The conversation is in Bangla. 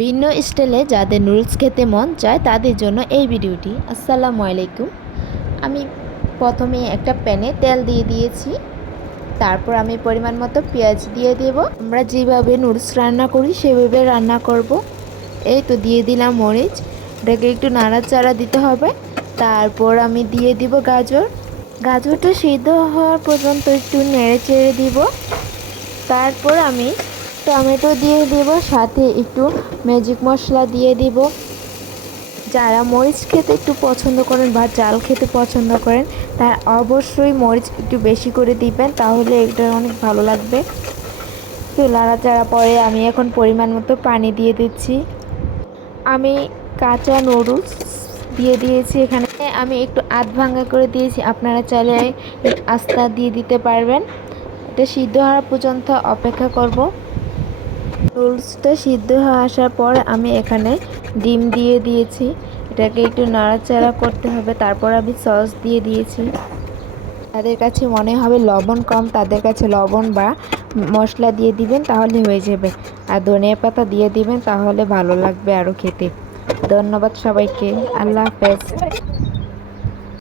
ভিন্ন স্টাইলে যাদের নুডলস খেতে মন চায় তাদের জন্য এই ভিডিওটি। আসসালামু আলাইকুম। আমি প্রথমে একটা প্যানে তেল দিয়ে দিয়েছি, তারপর আমি পরিমাণ মতো পেঁয়াজ দিয়ে দেব। আমরা যেভাবে নুডলস রান্না করি সেভাবে রান্না করব। এই তো দিয়ে দিলাম মরিচ, এটাকে একটু নাড়াচাড়া দিতে হবে। তারপর আমি দিয়ে দিব গাজর। গাজরটা সিদ্ধ হওয়ার পর্যন্ত একটু নেড়ে চেড়ে দিব। তারপর আমি টমেটো দিয়ে দেব, সাথে একটু ম্যাজিক মশলা দিয়ে দিব। যারা মরিচ খেতে একটু পছন্দ করেন বা ঝাল খেতে পছন্দ করেন তারা অবশ্যই মরিচ একটু বেশি করে দিবেন, তাহলে এটা অনেক ভালো লাগবে। তো নাড়াচাড়া পরে আমি এখন পরিমাণ মতো পানি দিয়ে দিচ্ছি। আমি কাঁচা নুডলস দিয়ে দিয়েছি, এখানে আমি একটু আধ ভাঙা করে দিয়েছি, আপনারা চাইলে আস্তা দিয়ে দিতে পারবেন। এটা সিদ্ধ হওয়া পর্যন্ত অপেক্ষা করব। নুডলসটা সিদ্ধ হয়ে আসার পর আমি এখানে ডিম দিয়ে দিয়েছি, এটাকে একটু নাড়াচাড়া করতে হবে। তারপর আমি সস দিয়ে দিয়েছি। তাদের কাছে মনে হবে লবণ কম, তাদের কাছে লবণ বা মশলা দিয়ে দিবেন, তাহলে হয়ে যাবে। আর ধনিয়া পাতা দিয়ে দিবেন, তাহলে ভালো লাগবে আরও খেতে। ধন্যবাদ সবাইকে। আল্লাহ হাফেজ।